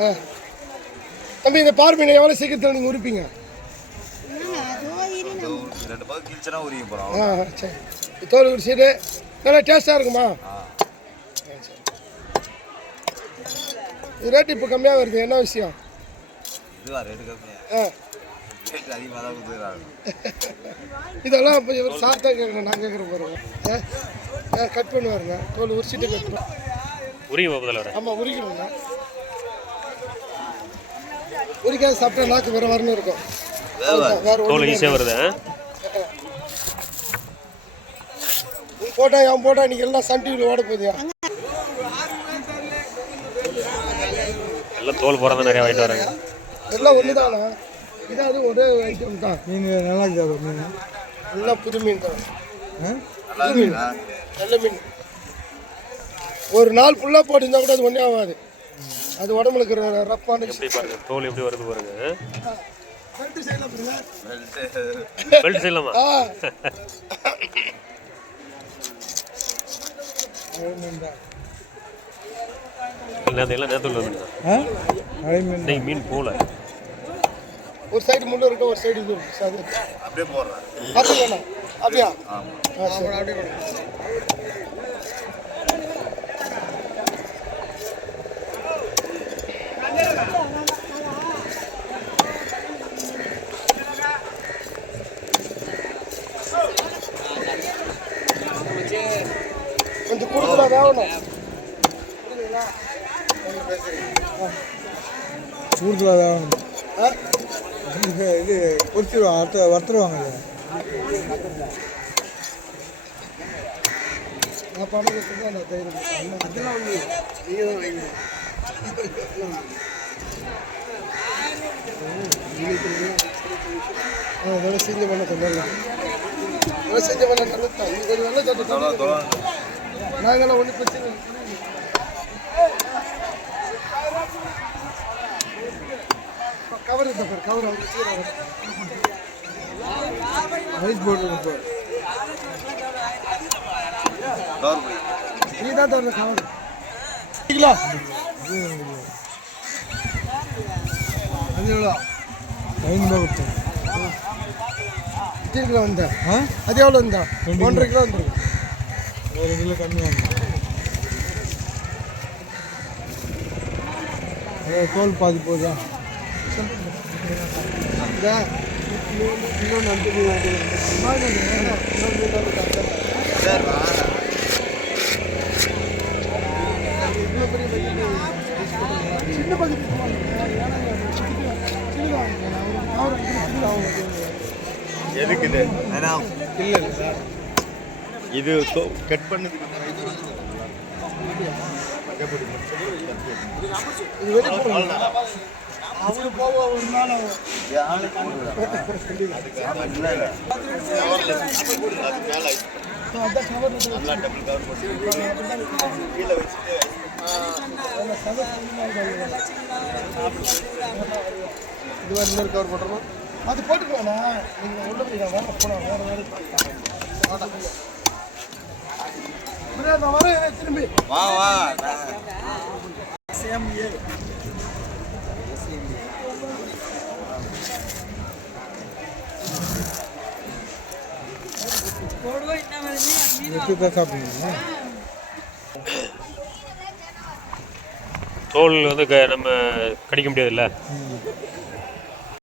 ஆ. தம்பி இந்த பார் மீனை எவ்வளோ சீக்கிரத்தில் நீங்கள் உரிப்பீங்க? ரெண்டு பக்கம் கிழிச்சனா உரிய போகிறோம் ஆ சரி. தோல் உரிச்சிட்டு நல்லா டேஸ்ட்டாக இருக்குமா? இது ரேட் இப்போ கம்மியாக வருது. என்ன விஷயம்? இதுவா ரேட்டு கம்மியா? ஆ. அதிகமாக தான் இதெல்லாம் இப்போ இவர் சாப்பிட்டா கேட்கணும் நான் கேட்குற பாருங்க. ஆ ஆ கட் பண்ணுவாருங்க. தோல் உரிச்சிட்டு கட் பண்ண. உரிங்க பக்கத்தில் வர ஆமாம் உரிக்கணுங்க உரிக்காத சாப்பிட்டா நாக்கு வர வரணும் இருக்கும். வேறு தோல் ஈஸியாக வருது? நீ போட்டா என் போட்டா இன்னைக்கு எல்லாம் சன் டிவியில் ஓட போகுது எல்லாம் தோல் போகிறதா நிறையா வாங்கிட்டு வராங்க. எல்லாம் ஒன்று தானா இது அது ஒரே ஐட்டம் தான். மீன் நல்லா இருக்குது மீன்? எல்லாம் புது மீன் தான். நல்லா நல்ல மீன். ஒரு நாள் ஃபுல்லாக போட்டிருந்தா கூட அது ஒன்றே ஆகாது. அது உடம்புல இருக்கிற ரப்பான எப்படி பாருங்க தோல் எப்படி வருது பாருங்க. பெல்ட் செய்யலாமா மீன் மீன் போகல ஒரு சைடு முள்ளு இருக்கும் ஒரு சைடு இது அப்படியே போடுறேன். அப்படியா ஆமாம் ஆ சரி கொஞ்சம் கொடுக்குறா வேகணும் கூடுதலாக வேணும் ஆ இது இது பொறிச்சிடுவாங்க அடுத்த வறுத்துருவாங்க இதை நான் பணம் கொடுத்து நான் தைரியம் அதெல்லாம் ஒன்று நீங்கள் இது வாங்கி அடுத்த இதோட செஞ்ச பண்ண கொண்டாடலாம் செஞ்ச பண்ண கொஞ்சம் நல்ல தொலை சட்டம் தொலை நாங்களாம் ஒன்றும் பிரச்சனை கவர் இந்த பேர் கவர் போட்டு கவர் பண்ணி நீ தான் தர கவர் அது எவ்வளோ ஐநூறுபா கொடுத்தேன் கிலோ வந்தா? ஆ? அது எவ்வளோ வந்தா? ஒன்றரை கிலோ வந்துருக்கு ஒரு கிலோ கம்மியாக தோல் பாதி போதா இன்னொன்று சின்ன பகுதி எதுக்குது ஏன்னா இல்லை சார் இது கட் பண்ணதுக்கு இது மாதிரி கவர் போட்டுருமா அது போட்டுக்கலாண்ணா நீங்கள் உள்ள போய் வேற போனோம் வேற திரும்பி வா வா. தோல் வந்து க- நம்ம கடிக்க முடியாதுல்ல?